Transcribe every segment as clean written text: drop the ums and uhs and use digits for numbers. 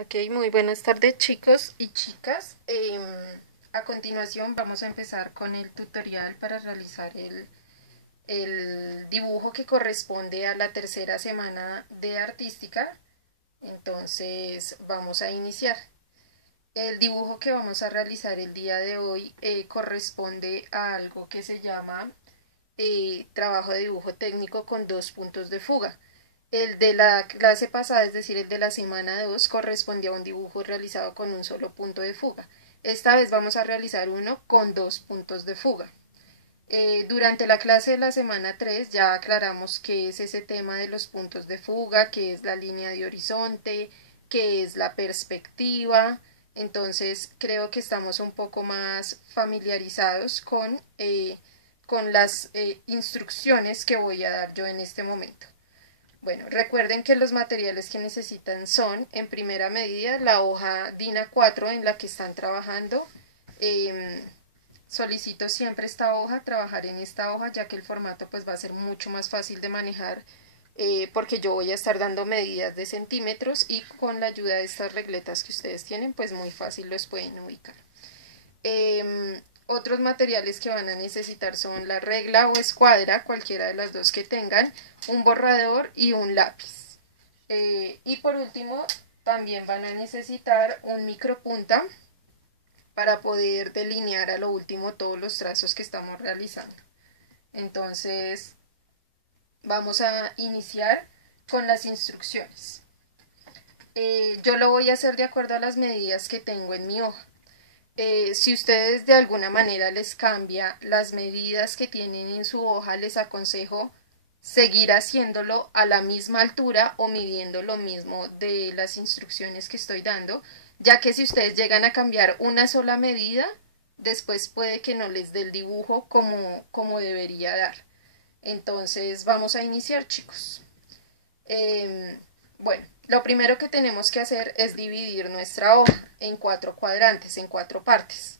Ok, muy buenas tardes chicos y chicas. A continuación vamos a empezar con el tutorial para realizar el dibujo que corresponde a la tercera semana de artística. Entonces vamos a iniciar. El dibujo que vamos a realizar el día de hoy corresponde a algo que se llama trabajo de dibujo técnico con 2 puntos de fuga. El de la clase pasada, es decir, el de la semana 2, correspondía a un dibujo realizado con un solo punto de fuga. Esta vez vamos a realizar uno con 2 puntos de fuga. Durante la clase de la semana 3 ya aclaramos qué es ese tema de los puntos de fuga, qué es la línea de horizonte, qué es la perspectiva. Entonces creo que estamos un poco más familiarizados con las instrucciones que voy a dar yo en este momento. Bueno, recuerden que los materiales que necesitan son, en primera medida, la hoja DIN A4 en la que están trabajando. Eh, Solicito siempre esta hoja, trabajar en esta hoja, ya que el formato pues va a ser mucho más fácil de manejar, porque yo voy a estar dando medidas de centímetros y con la ayuda de estas regletas que ustedes tienen, pues muy fácil los pueden ubicar. Otros materiales que van a necesitar son la regla o escuadra, cualquiera de las dos que tengan, un borrador y un lápiz. Y por último, también van a necesitar un micropunta para poder delinear a lo último todos los trazos que estamos realizando. Entonces, vamos a iniciar con las instrucciones. Yo lo voy a hacer de acuerdo a las medidas que tengo en mi hoja. Si ustedes de alguna manera les cambia las medidas que tienen en su hoja, les aconsejo seguir haciéndolo a la misma altura o midiendo lo mismo de las instrucciones que estoy dando, ya que si ustedes llegan a cambiar una sola medida, después puede que no les dé el dibujo como debería dar. Entonces vamos a iniciar, chicos. Bueno, lo primero que tenemos que hacer es dividir nuestra hoja en 4 cuadrantes, en 4 partes.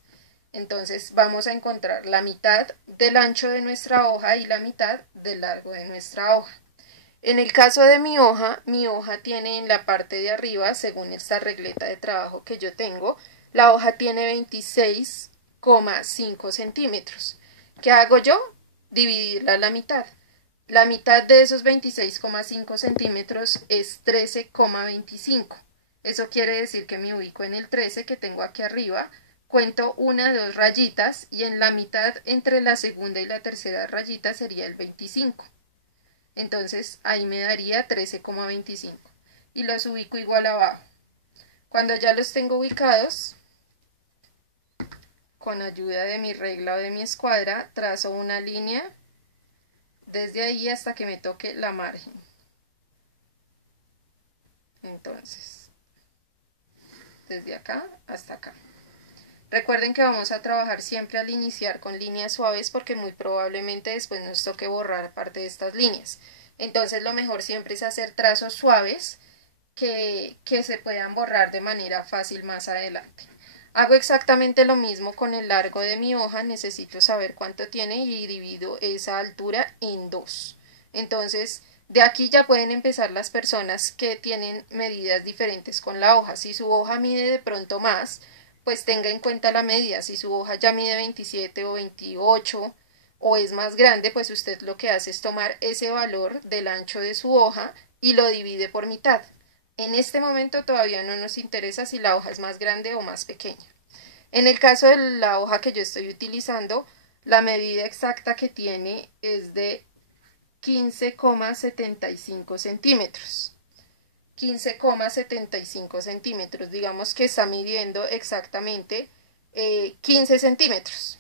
Entonces vamos a encontrar la mitad del ancho de nuestra hoja y la mitad del largo de nuestra hoja. En el caso de mi hoja tiene en la parte de arriba, según esta regleta de trabajo que yo tengo, la hoja tiene 26,5 centímetros. ¿Qué hago yo? Dividirla a la mitad. La mitad de esos 26,5 centímetros es 13,25. Eso quiere decir que me ubico en el 13 que tengo aquí arriba, cuento una, dos rayitas y en la mitad entre la segunda y la tercera rayita sería el 25. Entonces ahí me daría 13,25 y los ubico igual abajo. Cuando ya los tengo ubicados, con ayuda de mi regla o de mi escuadra, trazo una línea desde ahí hasta que me toque la margen. Entonces, desde acá hasta acá. Recuerden que vamos a trabajar siempre al iniciar con líneas suaves porque muy probablemente después nos toque borrar parte de estas líneas. Entonces lo mejor siempre es hacer trazos suaves que se puedan borrar de manera fácil más adelante. Hago exactamente lo mismo con el largo de mi hoja, necesito saber cuánto tiene y divido esa altura en 2. Entonces, de aquí ya pueden empezar las personas que tienen medidas diferentes con la hoja. Si su hoja mide de pronto más, pues tenga en cuenta la medida. Si su hoja ya mide 27 o 28 o es más grande, pues usted lo que hace es tomar ese valor del ancho de su hoja y lo divide por mitad. En este momento todavía no nos interesa si la hoja es más grande o más pequeña. En el caso de la hoja que yo estoy utilizando, la medida exacta que tiene es de 15,75 centímetros. 15,75 centímetros, digamos que está midiendo exactamente 15 centímetros.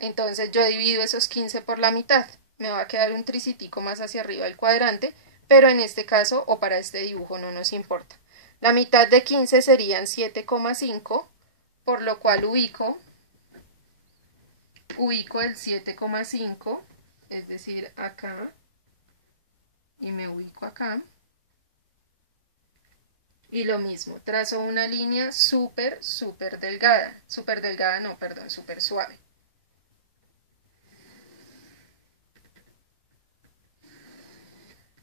Entonces yo divido esos 15 por la mitad, me va a quedar un tricitico más hacia arriba del cuadrante, pero en este caso o para este dibujo no nos importa. La mitad de 15 serían 7,5, por lo cual ubico el 7,5, es decir, acá, y me ubico acá. Y lo mismo, trazo una línea súper delgada no, perdón, súper suave.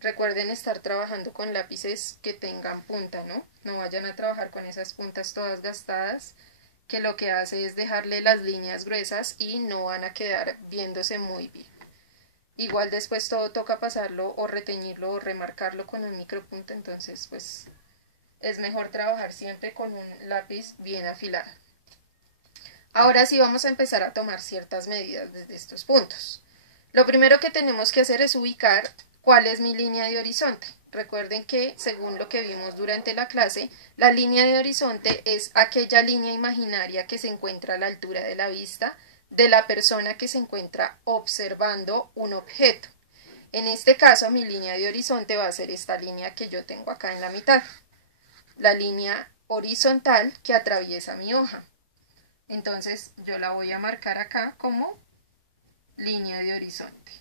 Recuerden estar trabajando con lápices que tengan punta, ¿no? No vayan a trabajar con esas puntas todas gastadas, que lo que hace es dejarle las líneas gruesas y no van a quedar viéndose muy bien. Igual después todo toca pasarlo o reteñirlo o remarcarlo con un micropunto, entonces pues es mejor trabajar siempre con un lápiz bien afilado. Ahora sí vamos a empezar a tomar ciertas medidas desde estos puntos. Lo primero que tenemos que hacer es ubicar cuál es mi línea de horizonte. Recuerden que, según lo que vimos durante la clase, la línea de horizonte es aquella línea imaginaria que se encuentra a la altura de la vista de la persona que se encuentra observando un objeto. En este caso, mi línea de horizonte va a ser esta línea que yo tengo acá en la mitad, la línea horizontal que atraviesa mi hoja. Entonces, yo la voy a marcar acá como línea de horizonte.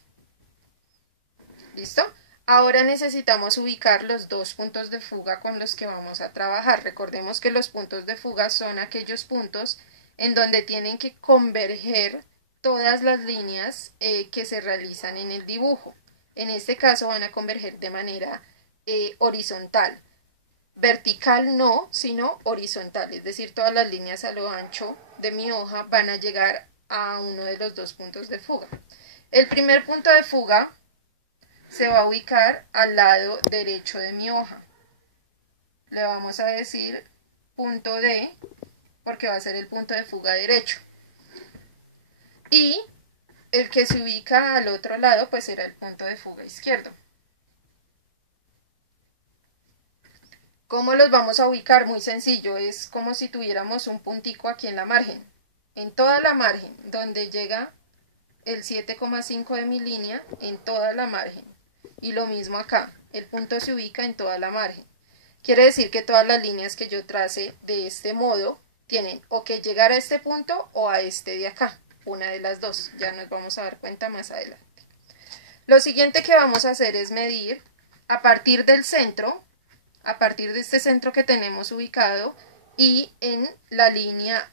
¿Listo? Ahora necesitamos ubicar los dos puntos de fuga con los que vamos a trabajar. Recordemos que los puntos de fuga son aquellos puntos en donde tienen que converger todas las líneas que se realizan en el dibujo. En este caso van a converger de manera horizontal. Vertical no, sino horizontal, es decir, todas las líneas a lo ancho de mi hoja van a llegar a uno de los dos puntos de fuga. El primer punto de fuga se va a ubicar al lado derecho de mi hoja. Le vamos a decir punto D porque va a ser el punto de fuga derecho. Y el que se ubica al otro lado pues será el punto de fuga izquierdo. ¿Cómo los vamos a ubicar? Muy sencillo, es como si tuviéramos un puntico aquí en la margen. En toda la margen, donde llega el 7,5 de mi línea, en toda la margen. Y lo mismo acá, el punto se ubica en toda la margen. Quiere decir que todas las líneas que yo trace de este modo tienen o que llegar a este punto o a este de acá. Una de las dos, ya nos vamos a dar cuenta más adelante. Lo siguiente que vamos a hacer es medir a partir del centro, a partir de este centro que tenemos ubicado, y en la línea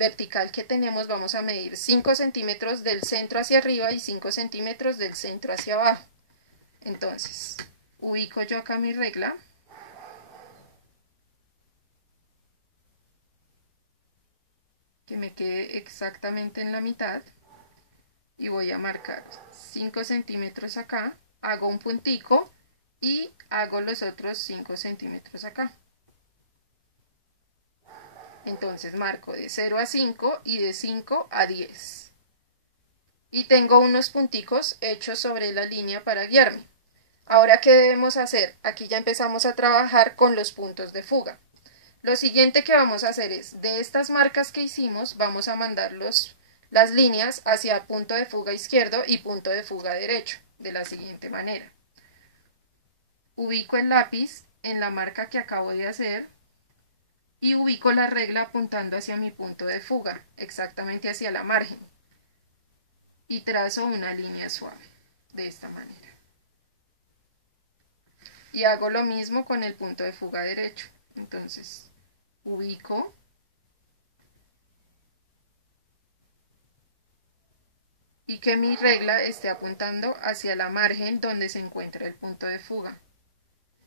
vertical que tenemos vamos a medir 5 centímetros del centro hacia arriba y 5 centímetros del centro hacia abajo. Entonces, ubico yo acá mi regla. Que me quede exactamente en la mitad. Y voy a marcar 5 centímetros acá. Hago un puntico y hago los otros 5 centímetros acá. Entonces marco de 0 a 5 y de 5 a 10. Y tengo unos punticos hechos sobre la línea para guiarme. Ahora, ¿qué debemos hacer? Aquí ya empezamos a trabajar con los puntos de fuga. Lo siguiente que vamos a hacer es, de estas marcas que hicimos, vamos a mandar las líneas hacia punto de fuga izquierdo y punto de fuga derecho, de la siguiente manera. Ubico el lápiz en la marca que acabo de hacer y ubico la regla apuntando hacia mi punto de fuga, exactamente hacia la margen. Y trazo una línea suave, de esta manera. Y hago lo mismo con el punto de fuga derecho. Entonces, ubico y que mi regla esté apuntando hacia la margen donde se encuentra el punto de fuga.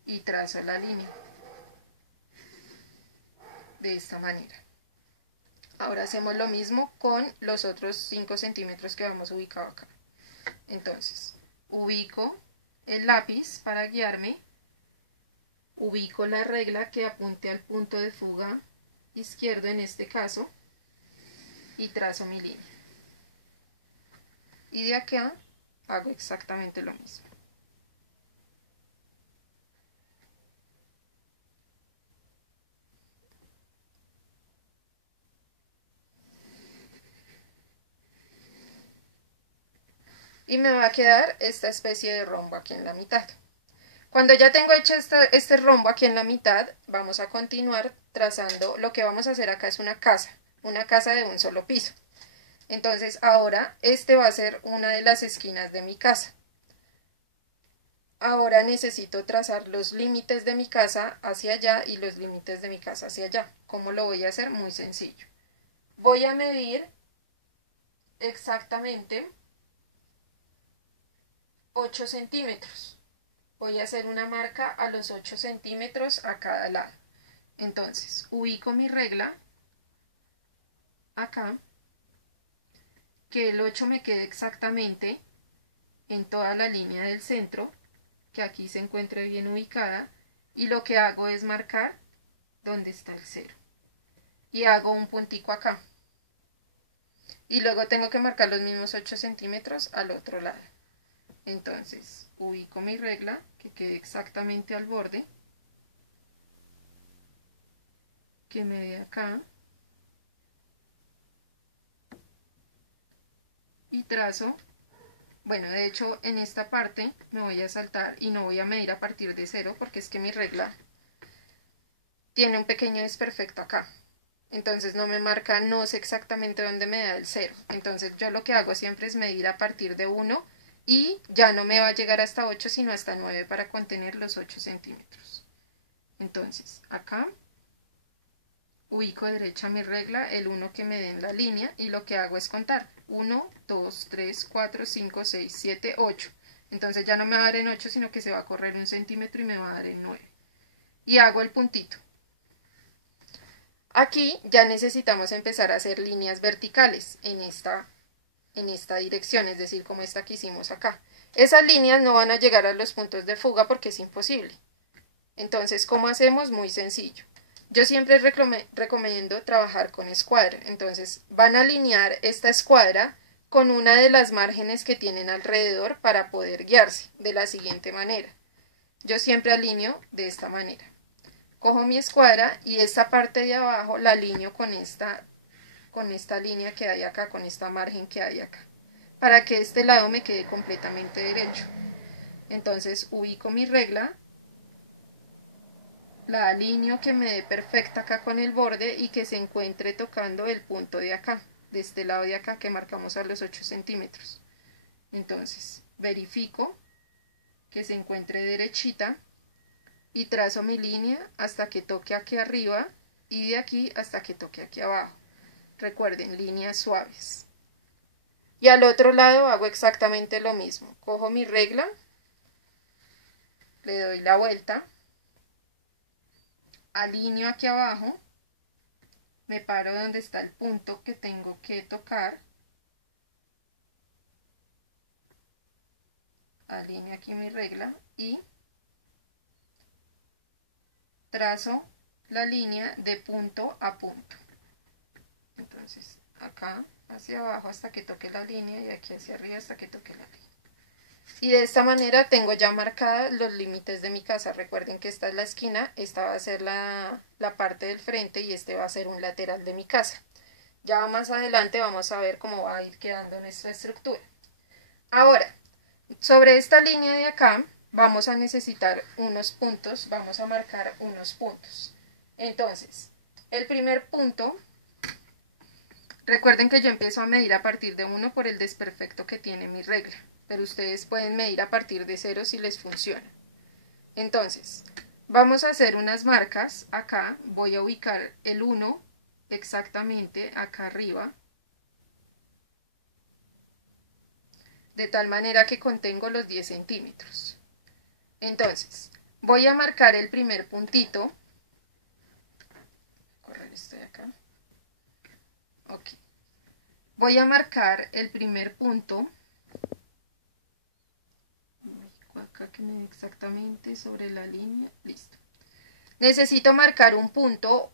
Y trazo la línea. De esta manera. Ahora hacemos lo mismo con los otros 5 centímetros que vamos ubicado acá. Entonces, ubico el lápiz para guiarme, ubico la regla que apunte al punto de fuga izquierdo en este caso y trazo mi línea. Y de acá hago exactamente lo mismo. Y me va a quedar esta especie de rombo aquí en la mitad. Cuando ya tengo hecho este rombo aquí en la mitad, vamos a continuar trazando. Lo que vamos a hacer acá es una casa de un solo piso. Entonces ahora este va a ser una de las esquinas de mi casa. Ahora necesito trazar los límites de mi casa hacia allá y los límites de mi casa hacia allá. ¿Cómo lo voy a hacer? Muy sencillo. Voy a medir exactamente 8 centímetros. voy a hacer una marca a los 8 centímetros a cada lado. Entonces, ubico mi regla acá, que el 8 me quede exactamente en toda la línea del centro, que aquí se encuentre bien ubicada, y lo que hago es marcar donde está el 0. Y hago un puntico acá. Y luego tengo que marcar los mismos 8 centímetros al otro lado. Entonces, ubico mi regla, que quede exactamente al borde, que me dé acá, y trazo. Bueno, de hecho en esta parte me voy a saltar y no voy a medir a partir de 0 porque es que mi regla tiene un pequeño desperfecto acá. Entonces no me marca, no sé exactamente dónde me da el 0. Entonces yo lo que hago siempre es medir a partir de 1 y ya no me va a llegar hasta 8 sino hasta 9 para contener los 8 centímetros. Entonces acá ubico derecha mi regla, el 1 que me dé en la línea, y lo que hago es contar 1, 2, 3, 4, 5, 6, 7, 8. Entonces ya no me va a dar en 8 sino que se va a correr 1 centímetro y me va a dar en 9. Y hago el puntito. Aquí ya necesitamos empezar a hacer líneas verticales en esta dirección, es decir, como esta que hicimos acá. Esas líneas no van a llegar a los puntos de fuga porque es imposible. Entonces, ¿cómo hacemos? Muy sencillo. Yo siempre recomiendo trabajar con escuadra. Entonces, van a alinear esta escuadra con una de las márgenes que tienen alrededor para poder guiarse de la siguiente manera. Yo siempre alineo de esta manera. Cojo mi escuadra y esta parte de abajo la alineo con esta línea que hay acá, con esta margen que hay acá, para que este lado me quede completamente derecho. Entonces ubico mi regla, la alineo que me dé perfecta acá con el borde y que se encuentre tocando el punto de acá, de este lado de acá que marcamos a los 8 centímetros. Entonces verifico que se encuentre derechita y trazo mi línea hasta que toque aquí arriba y de aquí hasta que toque aquí abajo. Recuerden, líneas suaves. Y al otro lado hago exactamente lo mismo. Cojo mi regla, le doy la vuelta, alineo aquí abajo, me paro donde está el punto que tengo que tocar, alineo aquí mi regla y trazo la línea de punto a punto. Entonces acá hacia abajo hasta que toque la línea y aquí hacia arriba hasta que toque la línea. Y de esta manera tengo ya marcados los límites de mi casa. Recuerden que esta es la esquina, esta va a ser la parte del frente y este va a ser un lateral de mi casa. Ya más adelante vamos a ver cómo va a ir quedando nuestra estructura. Ahora, sobre esta línea de acá vamos a necesitar unos puntos, vamos a marcar unos puntos. Entonces, el primer punto, recuerden que yo empiezo a medir a partir de 1 por el desperfecto que tiene mi regla, pero ustedes pueden medir a partir de 0 si les funciona. Entonces, vamos a hacer unas marcas acá, voy a ubicar el 1 exactamente acá arriba, de tal manera que contengo los 10 centímetros. Entonces, voy a marcar el primer puntito, correr esto de acá, ok, voy a marcar el primer punto, acá que me dé exactamente sobre la línea, listo. Necesito marcar un punto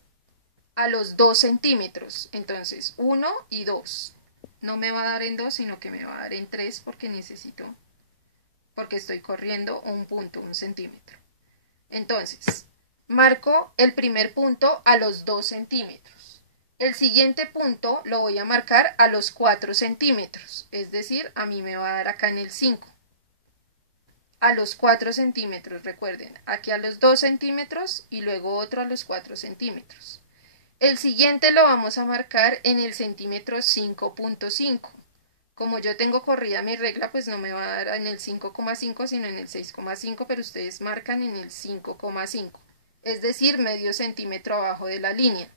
a los 2 centímetros, entonces 1 y 2. No me va a dar en 2, sino que me va a dar en 3 porque estoy corriendo un punto, 1 centímetro. Entonces, marco el primer punto a los 2 centímetros. El siguiente punto lo voy a marcar a los 4 centímetros, es decir, a mí me va a dar acá en el 5. A los 4 centímetros, recuerden, aquí a los 2 centímetros y luego otro a los 4 centímetros. El siguiente lo vamos a marcar en el centímetro 5.5. Como yo tengo corrida mi regla, pues no me va a dar en el 5,5 sino en el 6,5, pero ustedes marcan en el 5,5. Es decir, medio centímetro abajo de la línea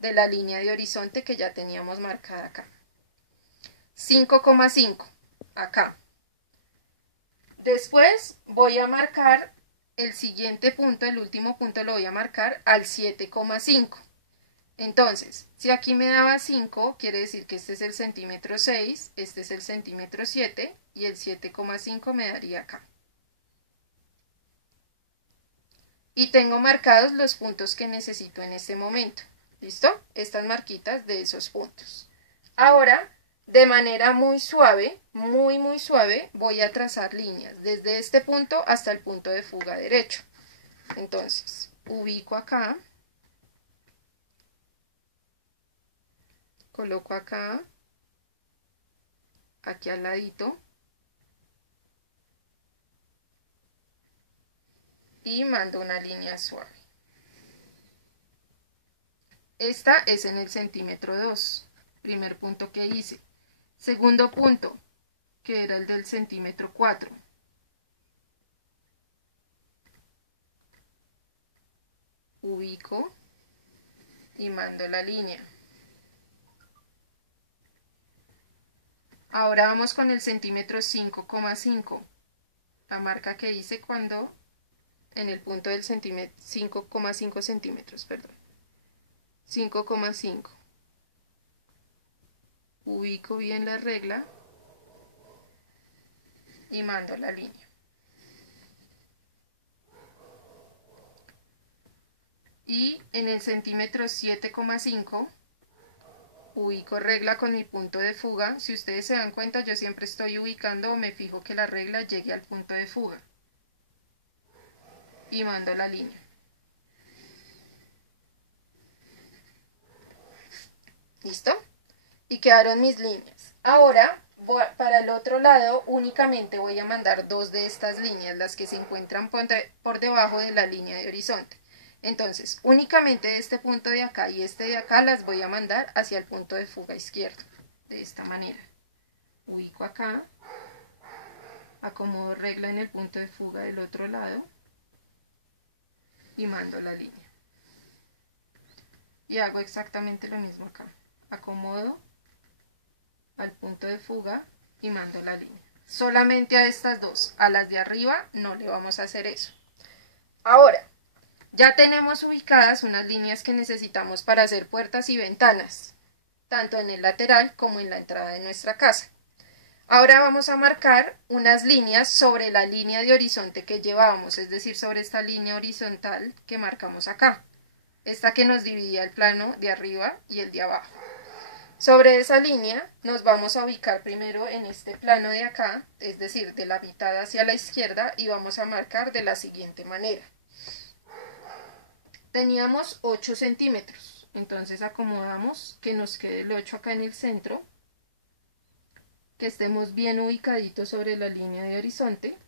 de horizonte que ya teníamos marcada acá. 5,5 acá. Después voy a marcar el siguiente punto, el último punto lo voy a marcar al 7,5. Entonces, si aquí me daba 5, quiere decir que este es el centímetro 6, este es el centímetro 7 y el 7,5 me daría acá. Y tengo marcados los puntos que necesito en este momento. ¿Listo? Estas marquitas de esos puntos. Ahora, de manera muy suave, muy suave, voy a trazar líneas desde este punto hasta el punto de fuga derecho. Entonces, ubico acá, coloco acá, aquí al ladito, y mando una línea suave. Esta es en el centímetro 2, primer punto que hice. Segundo punto, que era el del centímetro 4. Ubico y mando la línea. Ahora vamos con el centímetro 5,5, la marca que hice cuando en el punto del centímetro 5,5 centímetros, perdón. 5,5. Ubico bien la regla y mando la línea. Y en el centímetro 7,5 ubico regla con mi punto de fuga. Si ustedes se dan cuenta, yo siempre estoy ubicando o me fijo que la regla llegue al punto de fuga. Y mando la línea. ¿Listo? Y quedaron mis líneas. Ahora, para el otro lado, únicamente voy a mandar dos de estas líneas, las que se encuentran por debajo de la línea de horizonte. Entonces, únicamente este punto de acá y este de acá las voy a mandar hacia el punto de fuga izquierdo. De esta manera. Ubico acá. Acomodo regla en el punto de fuga del otro lado. Y mando la línea. Y hago exactamente lo mismo acá. Acomodo al punto de fuga y mando la línea. Solamente a estas dos, a las de arriba no le vamos a hacer eso. Ahora, ya tenemos ubicadas unas líneas que necesitamos para hacer puertas y ventanas, tanto en el lateral como en la entrada de nuestra casa. Ahora vamos a marcar unas líneas sobre la línea de horizonte que llevábamos, es decir, sobre esta línea horizontal que marcamos acá, esta que nos dividía el plano de arriba y el de abajo. Sobre esa línea nos vamos a ubicar primero en este plano de acá, es decir, de la mitad hacia la izquierda, y vamos a marcar de la siguiente manera. Teníamos 8 centímetros, entonces acomodamos que nos quede el 8 acá en el centro, que estemos bien ubicaditos sobre la línea de horizonte,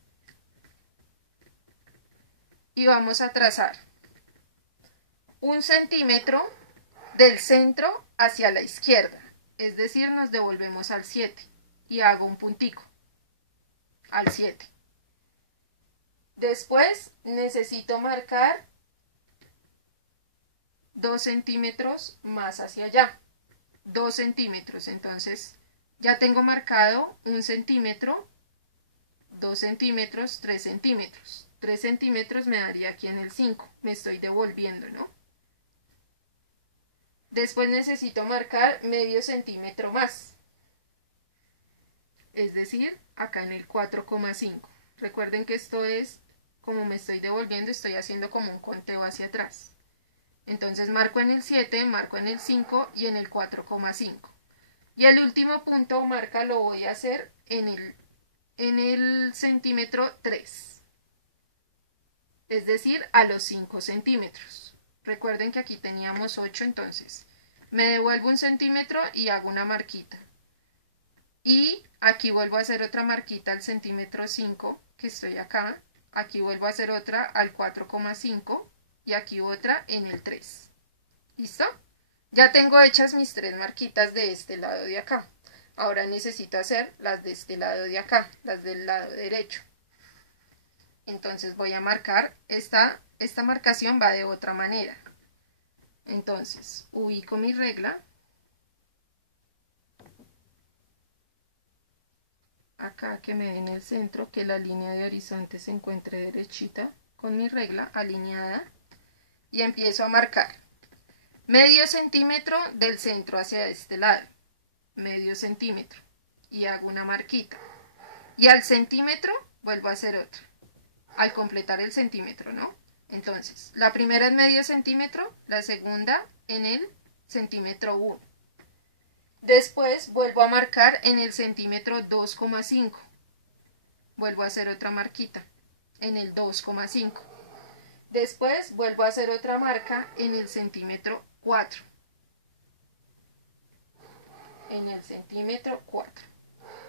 y vamos a trazar 1 centímetro del centro hacia la izquierda, es decir, nos devolvemos al 7 y hago un puntico al 7. Después necesito marcar 2 centímetros más hacia allá, 2 centímetros, entonces ya tengo marcado 1 centímetro, 2 centímetros, 3 centímetros. 3 centímetros me daría aquí en el 5, me estoy devolviendo, ¿no? Después necesito marcar medio centímetro más, es decir, acá en el 4,5. Recuerden que esto es, como me estoy devolviendo, estoy haciendo como un conteo hacia atrás. Entonces marco en el 7, marco en el 5 y en el 4,5. Y el último punto marca lo voy a hacer en el centímetro 3. Es decir, a los 5 centímetros. Recuerden que aquí teníamos 8, entonces me devuelvo 1 centímetro y hago una marquita. Y aquí vuelvo a hacer otra marquita al centímetro 5, que estoy acá. Aquí vuelvo a hacer otra al 4,5 y aquí otra en el 3. ¿Listo? Ya tengo hechas mis 3 marquitas de este lado de acá. Ahora necesito hacer las de este lado de acá, las del lado derecho. Entonces voy a marcar, esta marcación va de otra manera. Entonces ubico mi regla. acá que me dé en el centro, que la línea de horizonte se encuentre derechita con mi regla alineada, y empiezo a marcar medio centímetro del centro hacia este lado, medio centímetro, y hago una marquita, y al centímetro vuelvo a hacer otra, al completar el centímetro, ¿no? Entonces, la primera es medio centímetro, la segunda en el centímetro 1. Después vuelvo a marcar en el centímetro 2,5. Vuelvo a hacer otra marquita en el 2,5. Después vuelvo a hacer otra marca en el centímetro 4. En el centímetro 4.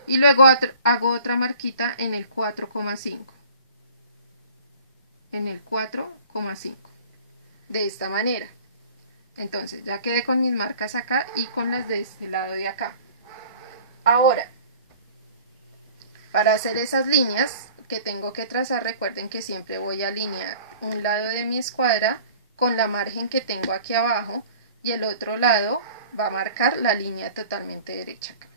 Y luego hago otra marquita en el 4,5. En el 4,5. De esta manera. Entonces ya quedé con mis marcas acá y con las de este lado de acá. Ahora, para hacer esas líneas que tengo que trazar, recuerden que siempre voy a alinear un lado de mi escuadra con la margen que tengo aquí abajo y el otro lado va a marcar la línea totalmente derecha acá.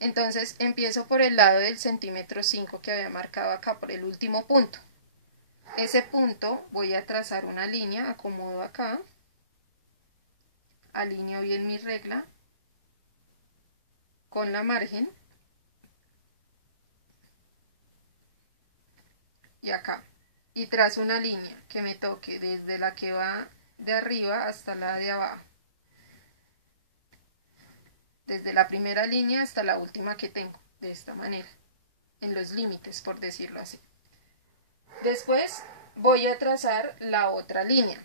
Entonces empiezo por el lado del centímetro 5 que había marcado acá, por el último punto. Ese punto voy a trazar una línea, acomodo acá, alineo bien mi regla con la margen y acá, y trazo una línea que me toque desde la que va de arriba hasta la de abajo, desde la primera línea hasta la última que tengo, de esta manera, en los límites, por decirlo así. Después voy a trazar la otra línea.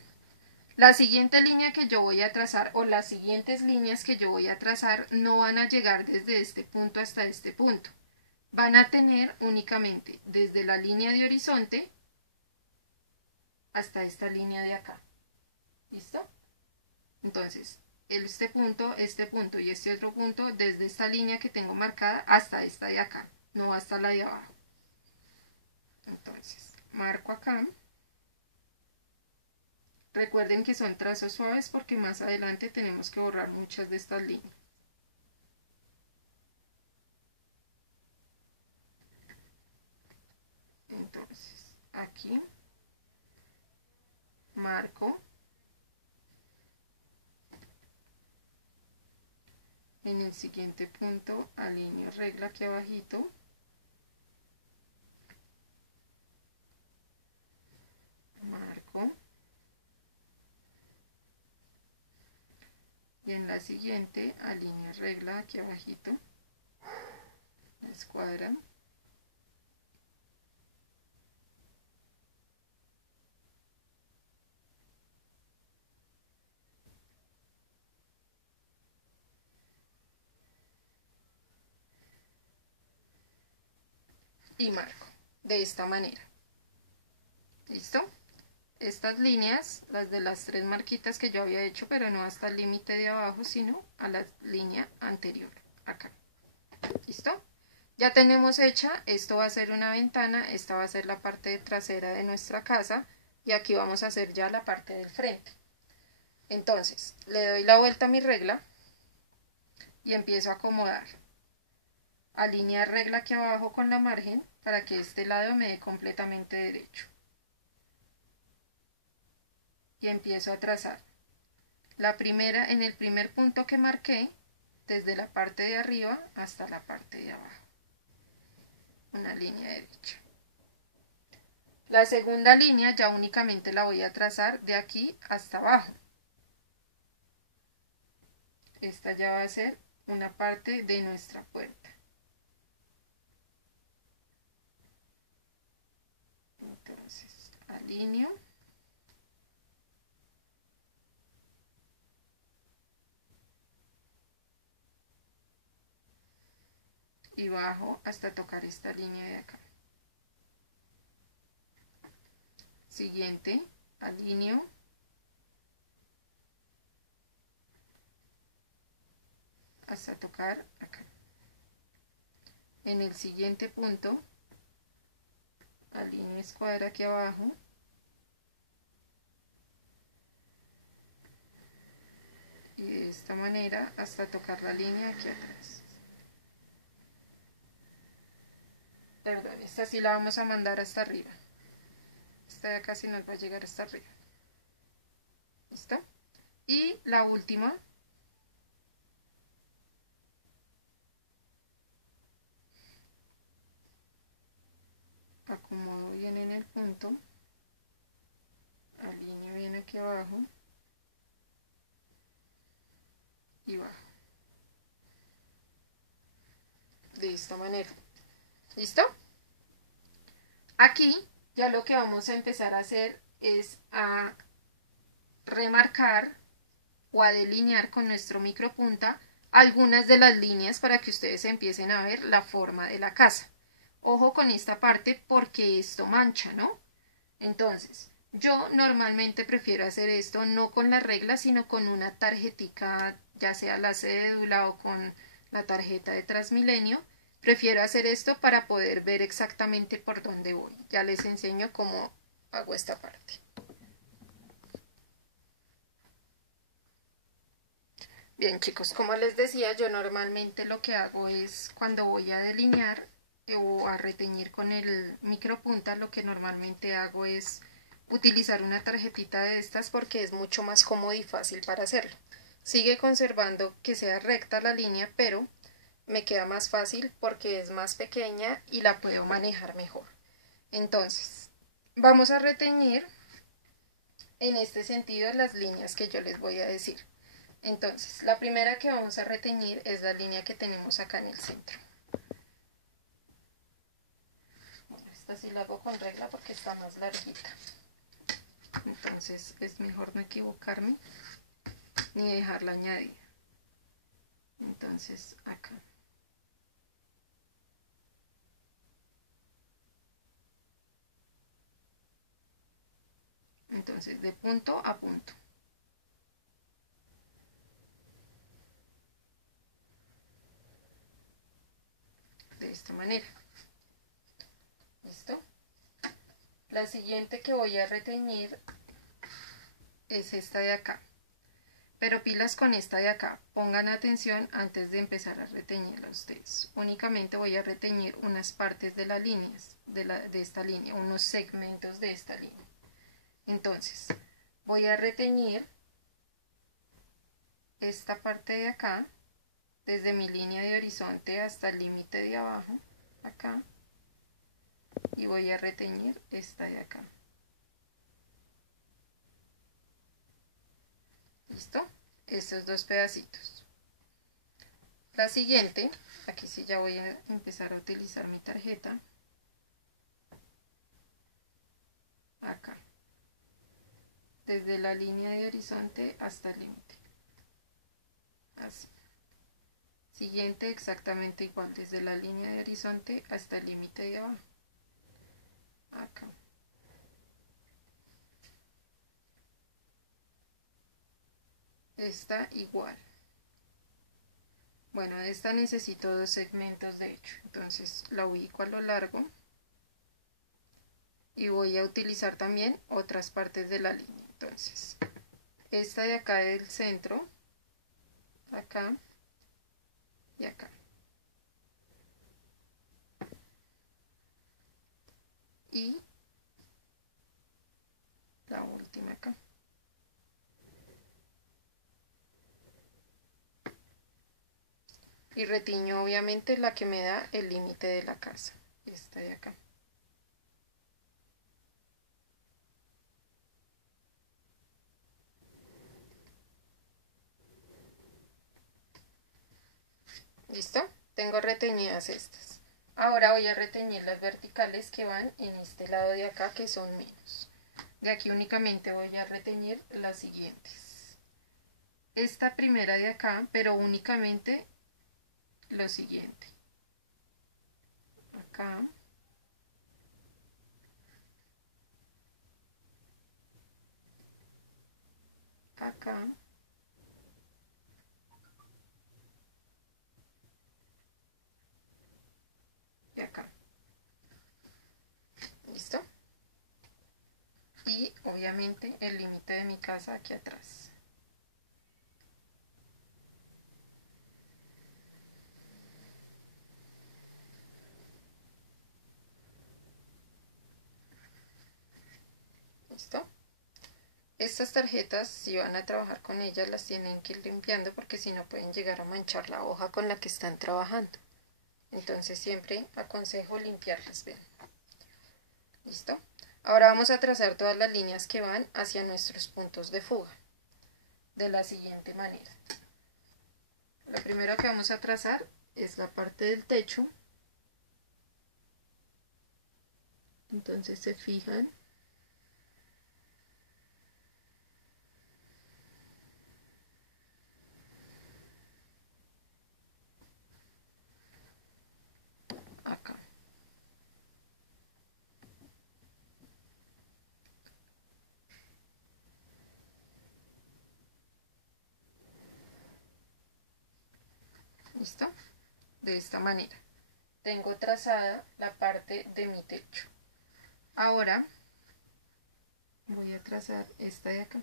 La siguiente línea que yo voy a trazar, o las siguientes líneas que yo voy a trazar, no van a llegar desde este punto hasta este punto. Van a tener únicamente desde la línea de horizonte hasta esta línea de acá. ¿Listo? Entonces, este punto y este otro punto, desde esta línea que tengo marcada hasta esta de acá, no hasta la de abajo. Entonces, marco acá. Recuerden que son trazos suaves porque más adelante tenemos que borrar muchas de estas líneas. Entonces, aquí marco. En el siguiente punto alineo regla aquí abajito. Marco. Y en la siguiente alineo regla aquí abajito. La escuadra. Y marco de esta manera. ¿Listo? Estas líneas, las de las tres marquitas que yo había hecho, pero no hasta el límite de abajo, sino a la línea anterior, acá. ¿Listo? Ya tenemos hecha, esto va a ser una ventana, esta va a ser la parte trasera de nuestra casa y aquí vamos a hacer ya la parte del frente. Entonces, le doy la vuelta a mi regla y empiezo a acomodar. Alinear regla aquí abajo con la margen para que este lado me dé completamente derecho. Y empiezo a trazar. La primera, en el primer punto que marqué, desde la parte de arriba hasta la parte de abajo. Una línea derecha. La segunda línea ya únicamente la voy a trazar de aquí hasta abajo. Esta ya va a ser una parte de nuestra puerta. Entonces, alineo. Y bajo hasta tocar esta línea de acá. Siguiente, alineo. Hasta tocar acá. En el siguiente punto, alineo escuadra aquí abajo. Y de esta manera hasta tocar la línea aquí atrás. Perdón, esta sí la vamos a mandar hasta arriba. Esta de acá sí nos va a llegar hasta arriba. ¿Listo? Y la última. Acomodo bien en el punto. Alineo bien aquí abajo. Y bajo. De esta manera. ¿Listo? Aquí ya lo que vamos a empezar a hacer es a remarcar o a delinear con nuestro micropunta algunas de las líneas para que ustedes empiecen a ver la forma de la casa. Ojo con esta parte porque esto mancha, ¿no? Entonces, yo normalmente prefiero hacer esto no con la regla, sino con una tarjetica, ya sea la cédula o con la tarjeta de Transmilenio. Prefiero hacer esto para poder ver exactamente por dónde voy. Ya les enseño cómo hago esta parte. Bien chicos, como les decía, yo normalmente lo que hago es cuando voy a delinear o a reteñir con el micropunta, lo que normalmente hago es utilizar una tarjetita de estas porque es mucho más cómodo y fácil para hacerlo. Sigue conservando que sea recta la línea, pero me queda más fácil porque es más pequeña y la puedo manejar mejor. Entonces, vamos a reteñir en este sentido las líneas que yo les voy a decir. Entonces, la primera que vamos a reteñir es la línea que tenemos acá en el centro. Bueno, esta sí la hago con regla porque está más larguita. Entonces es mejor no equivocarme ni dejarla añadida. Entonces acá. Entonces de punto a punto. De esta manera. ¿Listo? La siguiente que voy a reteñir es esta de acá. Pero pilas con esta de acá. Pongan atención antes de empezar a reteñirla ustedes. Únicamente voy a reteñir unas partes de las líneas, de esta línea, unos segmentos de esta línea. Entonces, voy a reteñir esta parte de acá, desde mi línea de horizonte hasta el límite de abajo, acá. Y voy a reteñir esta de acá. ¿Listo? Estos dos pedacitos. La siguiente, aquí sí ya voy a empezar a utilizar mi tarjeta. Acá. Desde la línea de horizonte hasta el límite. Así. Siguiente exactamente igual, desde la línea de horizonte hasta el límite de abajo. Acá. Esta igual. Bueno, de esta necesito dos segmentos de hecho, entonces la ubico a lo largo y voy a utilizar también otras partes de la línea. Entonces, esta de acá del centro, acá y acá. Y la última acá. Y retiño obviamente la que me da el límite de la casa, esta de acá. ¿Listo? Tengo reteñidas estas. Ahora voy a reteñir las verticales que van en este lado de acá, que son menos. De aquí únicamente voy a reteñir las siguientes. Esta primera de acá, pero únicamente lo siguiente. Acá. Acá. Y acá. ¿Listo? Y obviamente el límite de mi casa aquí atrás. ¿Listo? Estas tarjetas, si van a trabajar con ellas, las tienen que ir limpiando porque si no pueden llegar a manchar la hoja con la que están trabajando. Entonces siempre aconsejo limpiarlas bien. ¿Listo? Ahora vamos a trazar todas las líneas que van hacia nuestros puntos de fuga. De la siguiente manera. Lo primero que vamos a trazar es la parte del techo. Entonces se fijan. Acá. ¿Listo? De esta manera. Tengo trazada la parte de mi techo. Ahora voy a trazar esta de acá.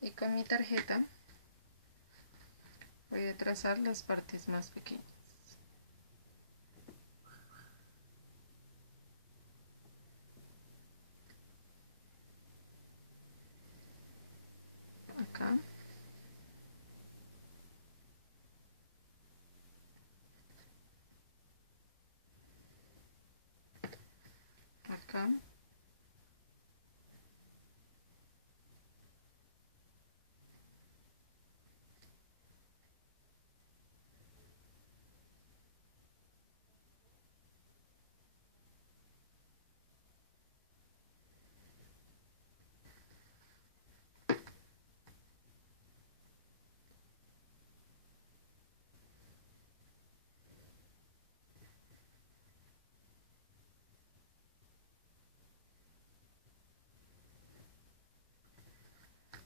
Y con mi tarjeta voy a trazar las partes más pequeñas. Acá. Acá.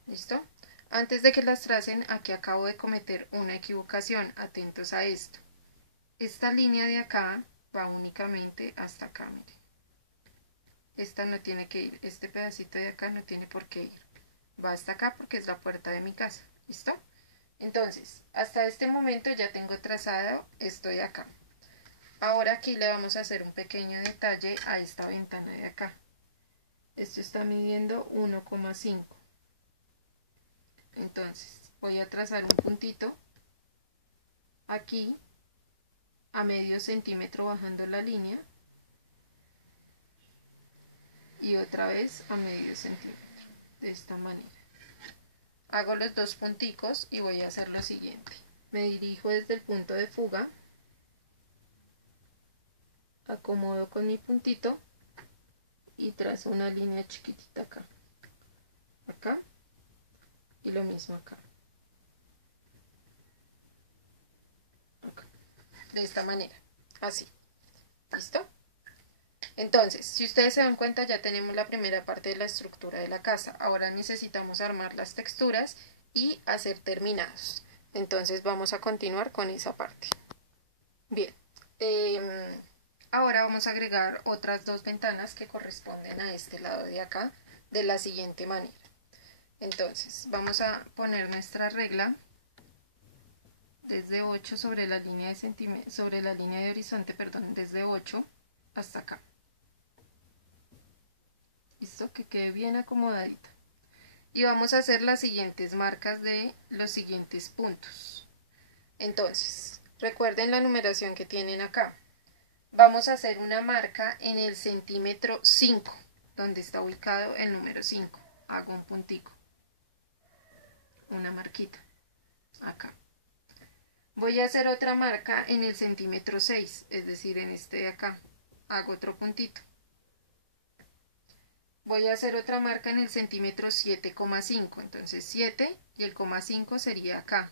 ¿Listo? Antes de que las tracen, aquí acabo de cometer una equivocación. Atentos a esto. Esta línea de acá va únicamente hasta acá, miren. Esta no tiene que ir. Este pedacito de acá no tiene por qué ir. Va hasta acá porque es la puerta de mi casa. ¿Listo? Entonces, hasta este momento ya tengo trazado esto de acá. Ahora aquí le vamos a hacer un pequeño detalle a esta ventana de acá. Esto está midiendo 1,5. Entonces voy a trazar un puntito aquí a medio centímetro bajando la línea y otra vez a medio centímetro, de esta manera. Hago los dos punticos y voy a hacer lo siguiente. Me dirijo desde el punto de fuga, acomodo con mi puntito y trazo una línea chiquitita acá, acá y lo mismo acá, acá, de esta manera, así. ¿Listo? Entonces, si ustedes se dan cuenta, ya tenemos la primera parte de la estructura de la casa. Ahora necesitamos armar las texturas y hacer terminados. Entonces vamos a continuar con esa parte. Bien, ahora vamos a agregar otras dos ventanas que corresponden a este lado de acá de la siguiente manera. Entonces vamos a poner nuestra regla desde 8 sobre la línea de horizonte, perdón, desde 8 hasta acá. Listo, que quede bien acomodadita. Y vamos a hacer las siguientes marcas de los siguientes puntos. Entonces, recuerden la numeración que tienen acá. Vamos a hacer una marca en el centímetro 5, donde está ubicado el número 5. Hago un puntico, una marquita, acá. Voy a hacer otra marca en el centímetro 6, es decir, en este de acá. Hago otro puntito. Voy a hacer otra marca en el centímetro 7,5, entonces 7 y el coma 5 sería acá.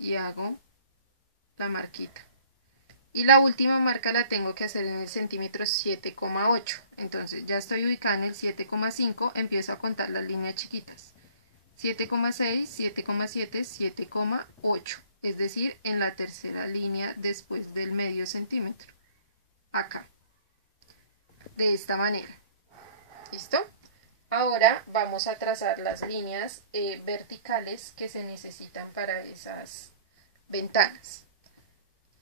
Y hago la marquita. Y la última marca la tengo que hacer en el centímetro 7,8. Entonces ya estoy ubicada en el 7,5, empiezo a contar las líneas chiquitas. 7,6, 7,7, 7,8. Es decir, en la tercera línea después del medio centímetro. Acá. De esta manera. ¿Listo? Ahora vamos a trazar las líneas verticales que se necesitan para esas ventanas.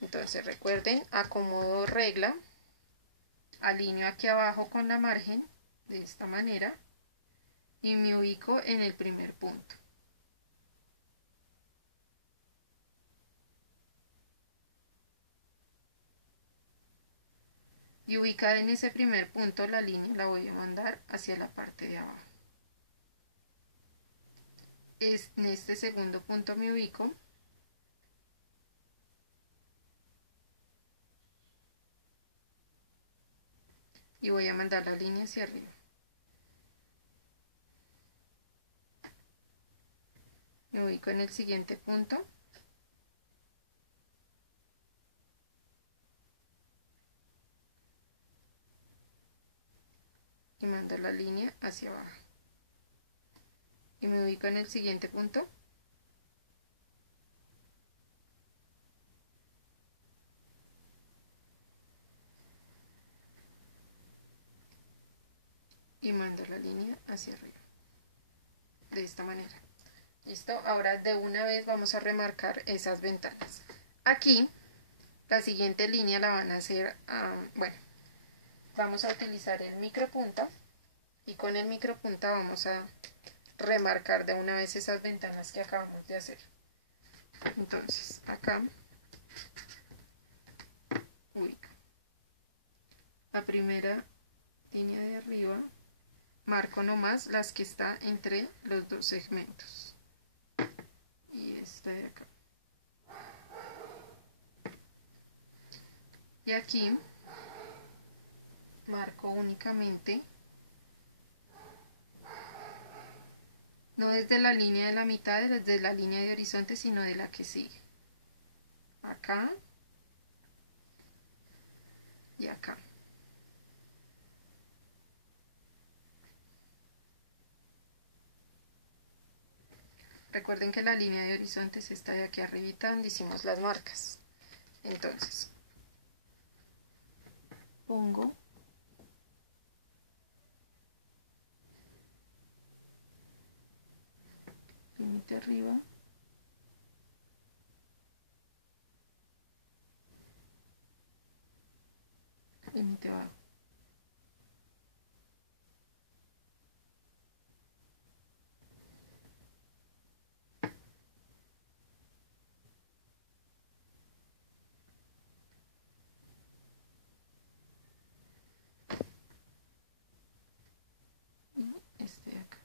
Entonces recuerden, acomodo regla, alineo aquí abajo con la margen de esta manera y me ubico en el primer punto. Y ubicada en ese primer punto, la línea la voy a mandar hacia la parte de abajo. En este segundo punto me ubico y voy a mandar la línea hacia arriba. Me ubico en el siguiente punto y mando la línea hacia abajo. Y me ubico en el siguiente punto y mando la línea hacia arriba. De esta manera. ¿Listo? Ahora de una vez vamos a remarcar esas ventanas. Aquí, la siguiente línea la van a hacer, bueno, vamos a utilizar el micropunta y con el micropunta vamos a remarcar de una vez esas ventanas que acabamos de hacer. Entonces, acá, ubico la primera línea de arriba, marco nomás las que está entre los dos segmentos y esta de acá. Y aquí marco únicamente, no desde la línea de la mitad, desde la línea de horizonte, sino de la que sigue. Acá y acá. Recuerden que la línea de horizonte es esta de aquí arribita donde hicimos las marcas. Entonces, pongo límite arriba, límite abajo. Y este de acá.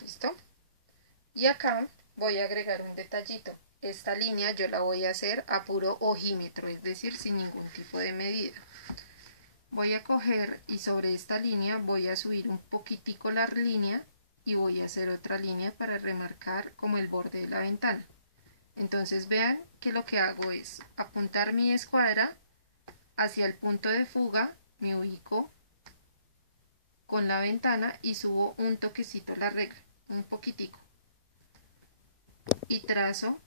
¿Listo? Y acá voy a agregar un detallito. Esta línea yo la voy a hacer a puro ojímetro, es decir, sin ningún tipo de medida. Voy a coger y sobre esta línea voy a subir un poquitico la línea y voy a hacer otra línea para remarcar como el borde de la ventana. Entonces vean que lo que hago es apuntar mi escuadra hacia el punto de fuga, me ubico con la ventana y subo un toquecito la regla, un poquitico. Y trazo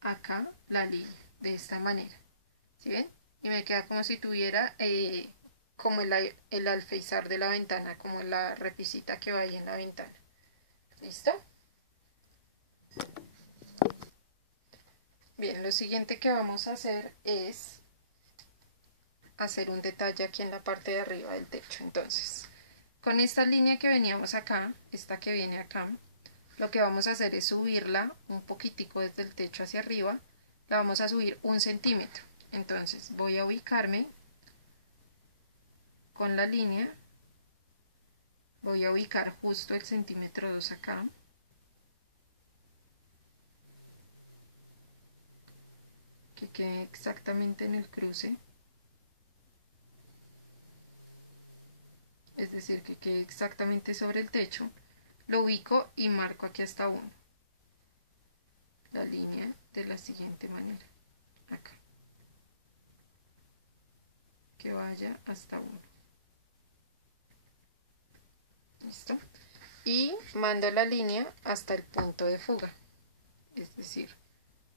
acá la línea de esta manera. ¿Sí ven? Y me queda como si tuviera como el alféizar de la ventana, como la repisita que va ahí en la ventana. ¿Listo? Bien, lo siguiente que vamos a hacer es hacer un detalle aquí en la parte de arriba del techo. Entonces, con esta línea que veníamos acá, esta que viene acá, lo que vamos a hacer es subirla un poquitico desde el techo hacia arriba. La vamos a subir 1 centímetro. Entonces voy a ubicarme con la línea, voy a ubicar justo el centímetro 2 acá. Que quede exactamente en el cruce. Es decir, que quede exactamente sobre el techo. Lo ubico y marco aquí hasta 1. La línea de la siguiente manera. Acá. Que vaya hasta 1. ¿Listo? Y mando la línea hasta el punto de fuga. Es decir,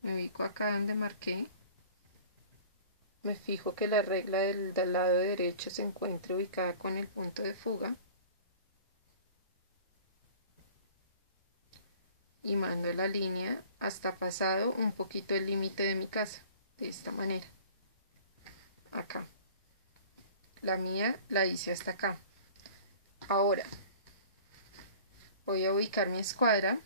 me ubico acá donde marqué Me fijo que la regla del lado derecho se encuentre ubicada con el punto de fuga. Y mando la línea hasta pasado un poquito el límite de mi casa, de esta manera. Acá. La mía la hice hasta acá. Ahora voy a ubicar mi escuadra.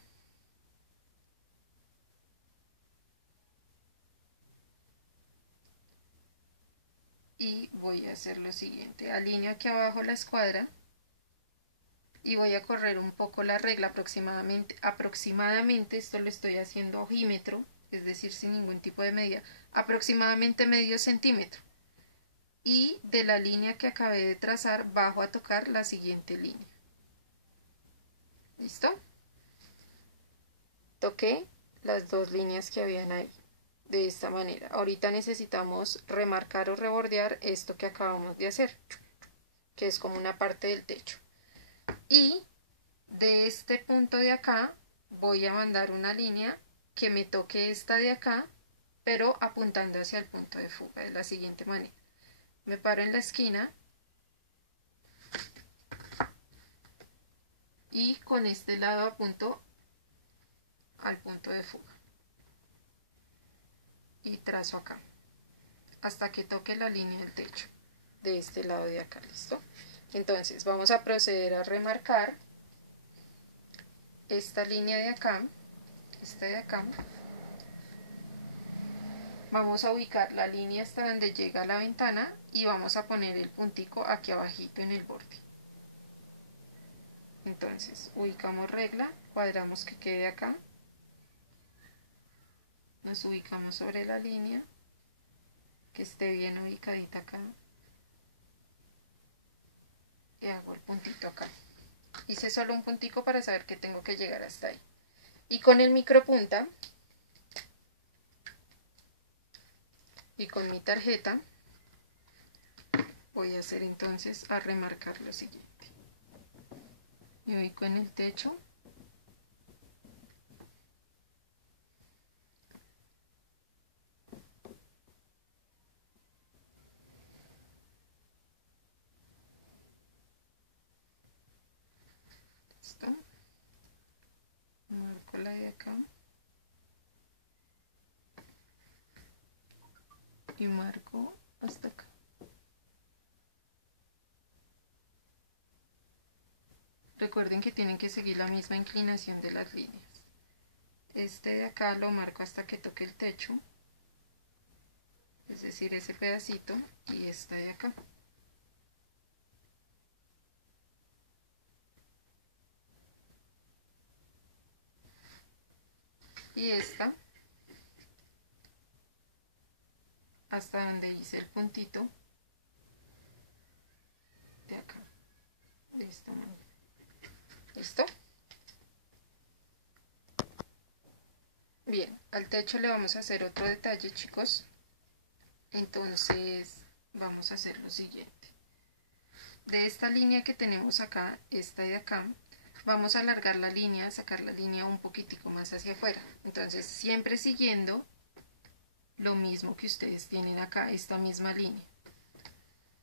Y voy a hacer lo siguiente. Alineo aquí abajo la escuadra. Y voy a correr un poco la regla aproximadamente, esto lo estoy haciendo a ojímetro, es decir, sin ningún tipo de medida, aproximadamente medio centímetro. Y de la línea que acabé de trazar bajo a tocar la siguiente línea. ¿Listo? Toqué las dos líneas que habían ahí, de esta manera. Ahorita necesitamos remarcar o rebordear esto que acabamos de hacer, que es como una parte del techo. Y de este punto de acá voy a mandar una línea que me toque esta de acá, pero apuntando hacia el punto de fuga de la siguiente manera. Me paro en la esquina y con este lado apunto al punto de fuga y trazo acá hasta que toque la línea del techo de este lado de acá. ¿Listo? Entonces vamos a proceder a remarcar esta línea de acá, esta de acá. Vamos a ubicar la línea hasta donde llega la ventana y vamos a poner el puntico aquí abajito en el borde. Entonces ubicamos regla, cuadramos que quede acá, nos ubicamos sobre la línea, que esté bien ubicadita acá y hago el puntito acá. Hice solo un puntico para saber que tengo que llegar hasta ahí. Y con el micropunta y con mi tarjeta voy a hacer entonces a remarcar lo siguiente. Me ubico en el techo. ¿Listo? Marco la de acá. Y marco hasta acá. Recuerden que tienen que seguir la misma inclinación de las líneas. Este de acá lo marco hasta que toque el techo, es decir, ese pedacito, y esta de acá. Y esta hasta donde hice el puntito de acá, de esta manera. ¿Listo? Bien, al techo le vamos a hacer otro detalle, chicos. Entonces vamos a hacer lo siguiente. De esta línea que tenemos acá, esta de acá, vamos a alargar la línea, sacar la línea un poquitico más hacia afuera. Entonces siempre siguiendo lo mismo que ustedes tienen acá, esta misma línea.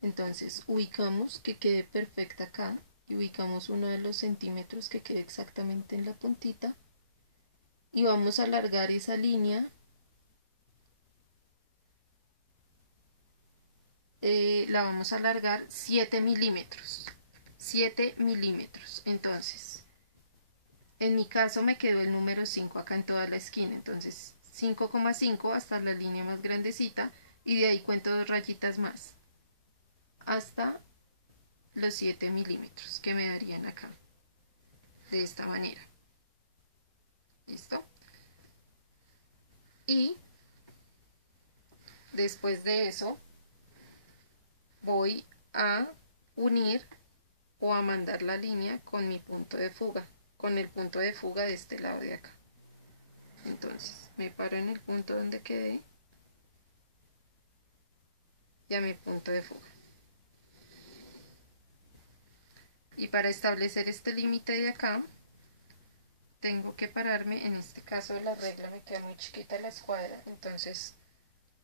Entonces ubicamos que quede perfecta acá y ubicamos uno de los centímetros que quede exactamente en la puntita y vamos a alargar esa línea. La vamos a alargar 7 milímetros. 7 milímetros. Entonces, en mi caso me quedó el número 5 acá en toda la esquina. Entonces, 5,5 hasta la línea más grandecita y de ahí cuento 2 rayitas más hasta los 7 milímetros que me darían acá. De esta manera. ¿Listo? Y después de eso voy a unir o a mandar la línea con mi punto de fuga, con el punto de fuga de este lado de acá. Entonces me paro en el punto donde quedé y a mi punto de fuga. Y para establecer este límite de acá tengo que pararme, en este caso la regla me queda muy chiquita la escuadra, entonces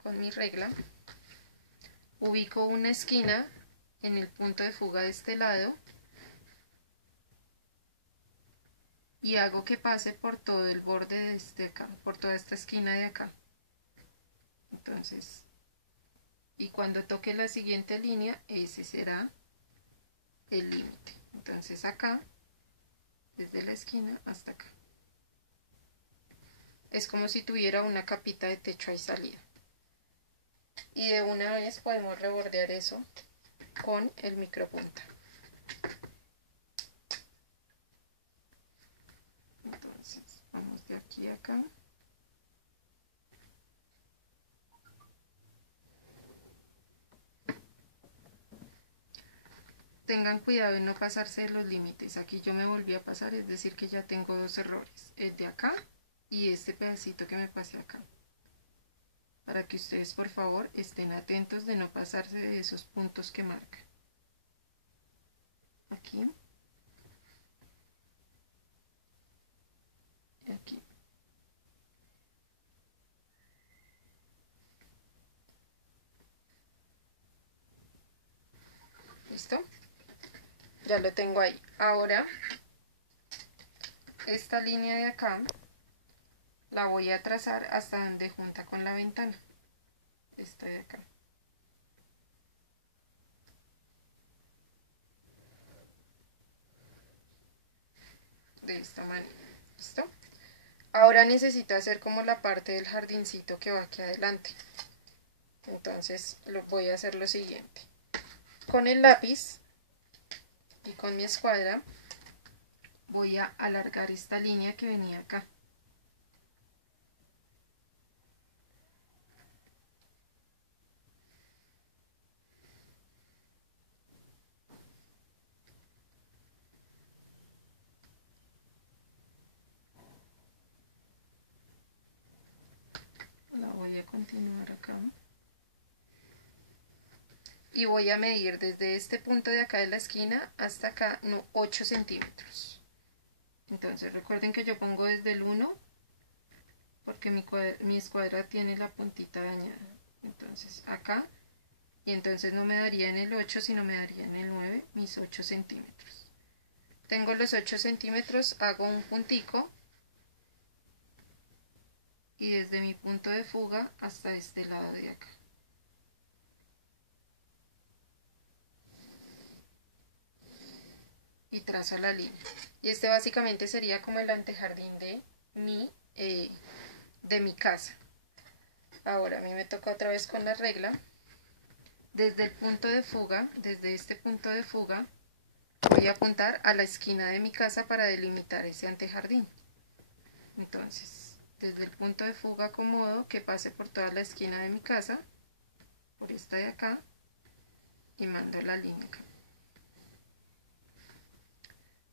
con mi regla Ubico una esquina en el punto de fuga de este lado y hago que pase por todo el borde de este acá, por toda esta esquina de acá. Entonces, y cuando toque la siguiente línea, ese será el límite. Entonces acá, desde la esquina hasta acá. Es como si tuviera una capita de techo ahí salida. Y de una vez podemos rebordear eso con el micropunta. Entonces, vamos de aquí a acá. Tengan cuidado en no pasarse de los límites. Aquí yo me volví a pasar, es decir que ya tengo dos errores. El de acá y este pedacito que me pasé acá. Para que ustedes por favor estén atentos de no pasarse de esos puntos que marcan. Aquí. Y aquí. ¿Listo? Ya lo tengo ahí. Ahora, esta línea de acá la voy a trazar hasta donde junta con la ventana. Esta de acá. De esta manera. ¿Listo? Ahora necesito hacer como la parte del jardincito que va aquí adelante. Entonces voy a hacer lo siguiente. Con el lápiz y con mi escuadra voy a alargar esta línea que venía acá. La voy a continuar acá. Y voy a medir desde este punto de acá de la esquina hasta acá, no, 8 centímetros. Entonces recuerden que yo pongo desde el 1 porque mi escuadra tiene la puntita dañada. Entonces acá, y entonces no me daría en el 8, sino me daría en el 9, mis 8 centímetros. Tengo los 8 centímetros, hago un puntico y desde mi punto de fuga hasta este lado de acá. Y trazo la línea. Y este básicamente sería como el antejardín de mi casa. Ahora a mí me toca otra vez con la regla. Desde el punto de fuga, desde este punto de fuga, voy a apuntar a la esquina de mi casa para delimitar ese antejardín. Entonces, desde el punto de fuga acomodo que pase por toda la esquina de mi casa, por esta de acá, y mando la línea acá.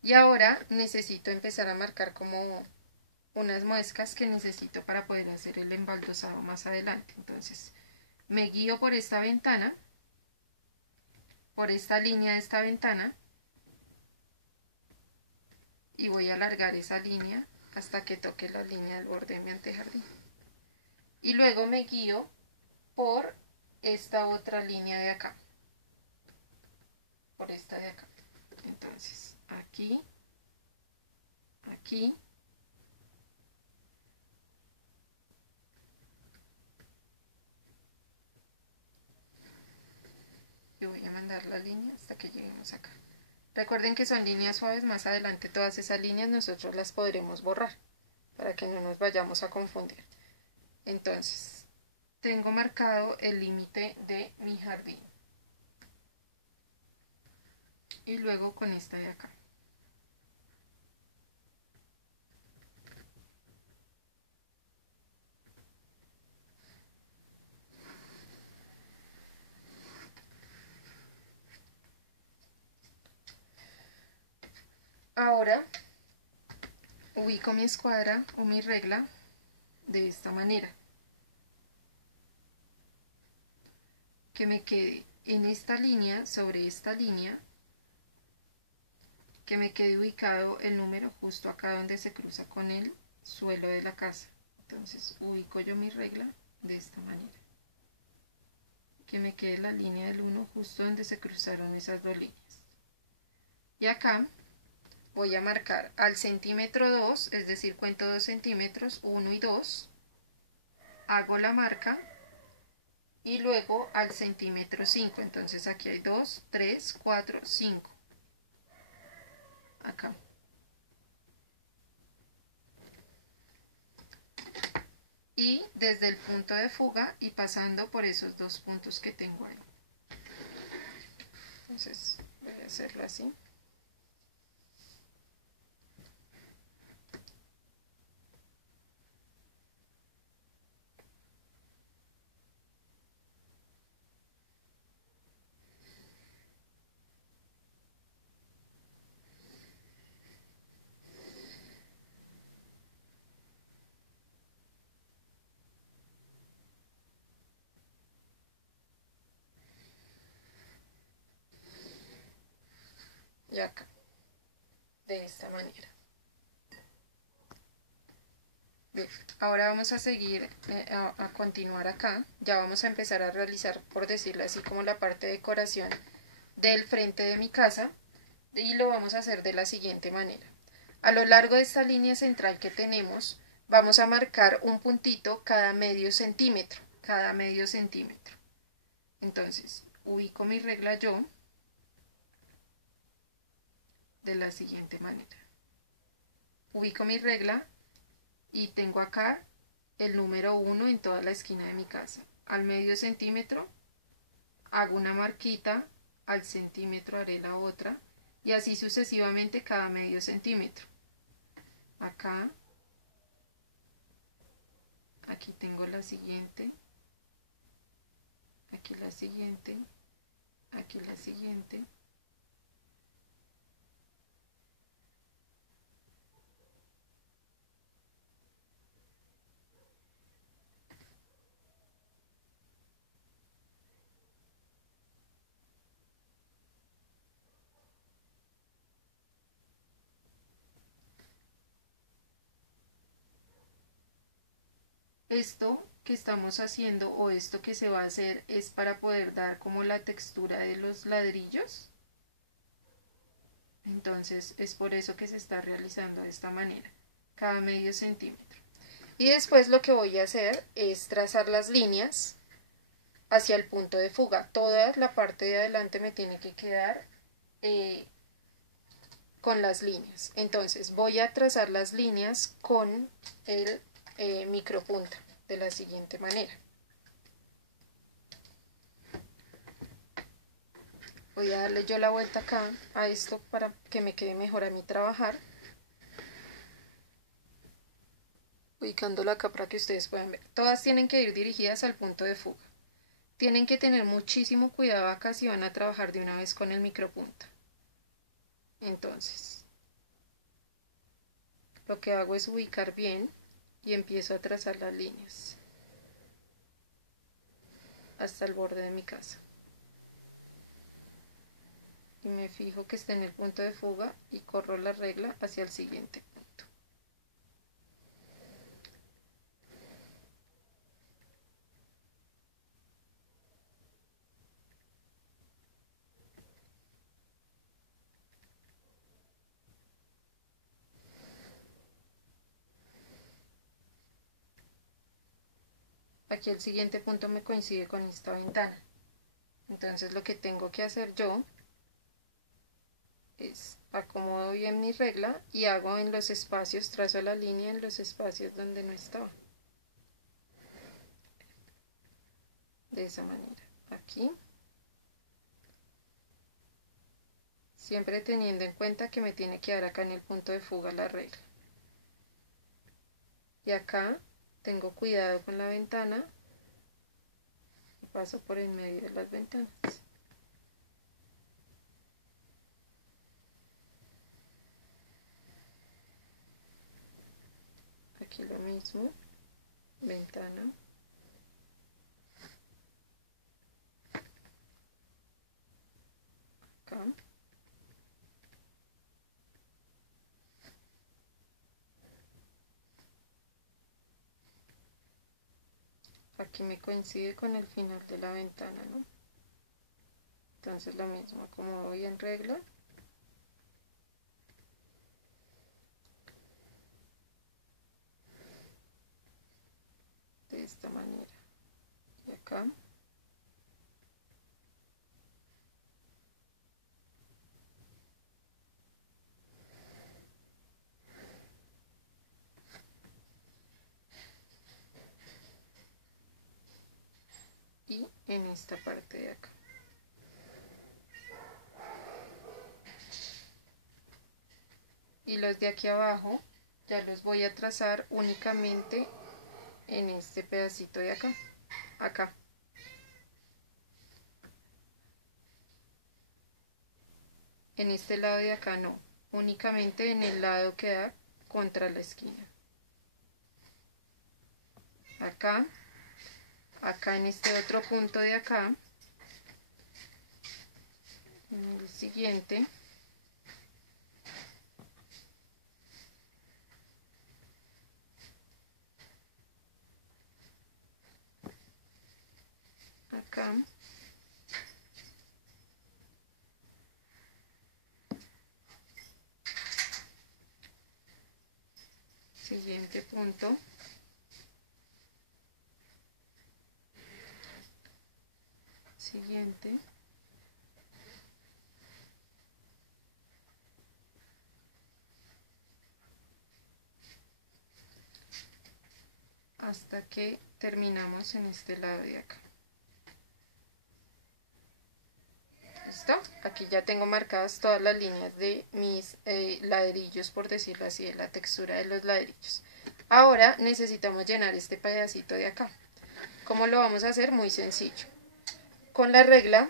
Y ahora necesito empezar a marcar como unas muescas que necesito para poder hacer el embaldosado más adelante. Entonces, me guío por esta ventana, por esta línea de esta ventana, y voy a alargar esa línea hasta que toque la línea del borde de mi antejardín. Y luego me guío por esta otra línea de acá, por esta de acá. Entonces, aquí, aquí, y voy a mandar la línea hasta que lleguemos acá. Recuerden que son líneas suaves, más adelante todas esas líneas nosotros las podremos borrar para que no nos vayamos a confundir. Entonces, tengo marcado el límite de mi jardín. Y luego con esta de acá. Ahora ubico mi escuadra o mi regla de esta manera. Que me quede en esta línea, sobre esta línea, que me quede ubicado el número justo acá donde se cruza con el suelo de la casa. Entonces ubico yo mi regla de esta manera. que me quede la línea del 1 justo donde se cruzaron esas dos líneas. Y acá voy a marcar al centímetro 2, es decir, cuento 2 centímetros, 1 y 2, hago la marca y luego al centímetro 5, entonces aquí hay 2, 3, 4, 5, acá. Y desde el punto de fuga y pasando por esos dos puntos que tengo ahí. Entonces voy a hacerlo así. Y acá, de esta manera. Bien, ahora vamos a seguir, a continuar acá. Ya vamos a empezar a realizar, por decirlo así, como la parte de decoración del frente de mi casa. Y lo vamos a hacer de la siguiente manera. A lo largo de esta línea central que tenemos, vamos a marcar un puntito cada medio centímetro. Cada medio centímetro. Entonces, ubico mi regla yo de la siguiente manera. Ubico mi regla y tengo acá el número 1 en toda la esquina de mi casa. Al medio centímetro hago una marquita, al centímetro haré la otra y así sucesivamente cada medio centímetro. Acá, aquí tengo la siguiente, aquí la siguiente, aquí la siguiente. Esto que estamos haciendo o esto que se va a hacer es para poder dar como la textura de los ladrillos. Entonces es por eso que se está realizando de esta manera, cada medio centímetro. Y después lo que voy a hacer es trazar las líneas hacia el punto de fuga. Toda la parte de adelante me tiene que quedar con las líneas. Entonces voy a trazar las líneas con el micropunta de la siguiente manera. Voy a darle yo la vuelta acá a esto para que me quede mejor a mí trabajar. Ubicándolo acá para que ustedes puedan ver. Todas tienen que ir dirigidas al punto de fuga. Tienen que tener muchísimo cuidado acá si van a trabajar de una vez con el micropunta. Entonces, lo que hago es ubicar bien y empiezo a trazar las líneas hasta el borde de mi casa. Y me fijo que esté en el punto de fuga y corro la regla hacia el siguiente punto. Aquí el siguiente punto me coincide con esta ventana. Entonces lo que tengo que hacer yo es acomodo bien mi regla y hago en los espacios, trazo la línea en los espacios donde no estaba. De esa manera. Aquí. Siempre teniendo en cuenta que me tiene que dar acá en el punto de fuga la regla. Y acá tengo cuidado con la ventana y paso por en medio de las ventanas. Aquí lo mismo, ventana. Acá. aquí me coincide con el final de la ventana, ¿no? Entonces lo mismo, acomodo bien regla. De esta manera. Y acá. Y en esta parte de acá. Y los de aquí abajo ya los voy a trazar únicamente en este pedacito de acá. Acá. En este lado de acá no, únicamente en el lado que da contra la esquina. Acá, acá en este otro punto de acá, en el siguiente, acá, siguiente punto, siguiente, hasta que terminamos en este lado de acá. ¿Listo? Aquí ya tengo marcadas todas las líneas de mis ladrillos, por decirlo así, de la textura de los ladrillos. Ahora necesitamos llenar este pedacito de acá. ¿Cómo lo vamos a hacer? Muy sencillo. Con la regla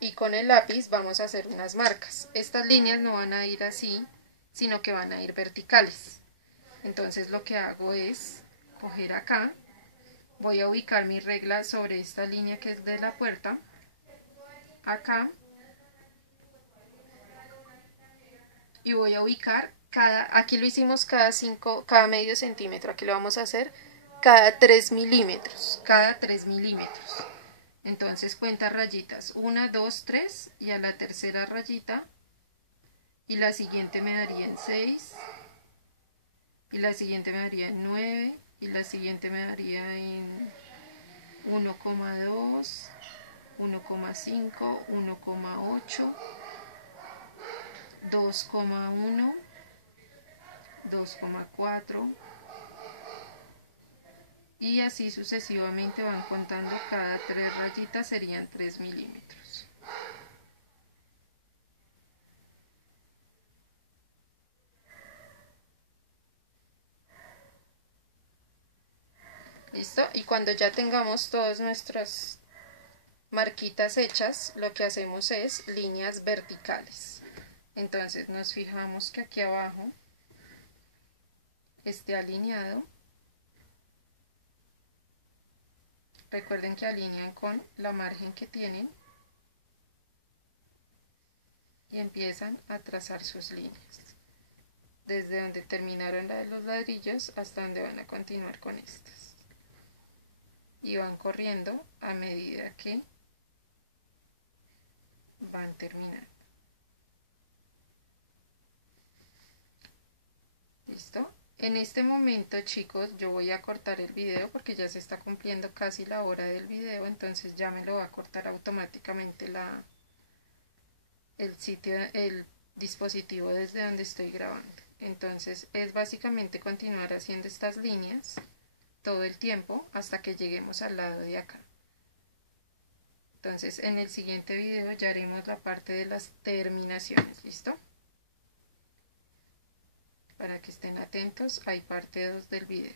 y con el lápiz vamos a hacer unas marcas. Estas líneas no van a ir así, sino que van a ir verticales. Entonces lo que hago es coger acá, voy a ubicar mi regla sobre esta línea que es de la puerta, acá, y voy a ubicar aquí lo hicimos cada medio centímetro, aquí lo vamos a hacer cada 3 milímetros, Entonces cuenta rayitas, 1, 2, 3 y a la tercera rayita, y la siguiente me daría en 6, y la siguiente me daría en 9, y la siguiente me daría en 1,2, 1,5, 1,8, 2,1, 2,4 y así sucesivamente van contando, cada 3 rayitas serían 3 milímetros. ¿Listo? Y cuando ya tengamos todas nuestras marquitas hechas, lo que hacemos es líneas verticales. Entonces nos fijamos que aquí abajo esté alineado. Recuerden que alinean con la margen que tienen y empiezan a trazar sus líneas. Desde donde terminaron la de los ladrillos hasta donde van a continuar con estas. Y van corriendo a medida que van terminando. ¿Listo? En este momento, chicos, yo voy a cortar el video porque ya se está cumpliendo casi la hora del video, entonces ya me lo va a cortar automáticamente el dispositivo desde donde estoy grabando. Entonces es básicamente continuar haciendo estas líneas todo el tiempo hasta que lleguemos al lado de acá. Entonces en el siguiente video ya haremos la parte de las terminaciones. ¿Listo? Para que estén atentos, hay parte 2 del video.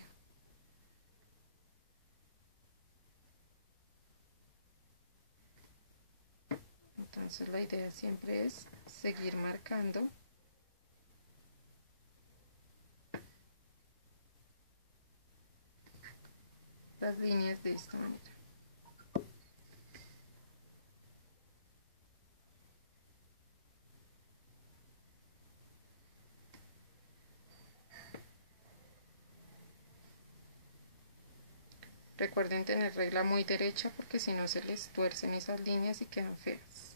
Entonces la idea siempre es seguir marcando las líneas de esta manera. Recuerden tener regla muy derecha porque si no se les tuercen esas líneas y quedan feas.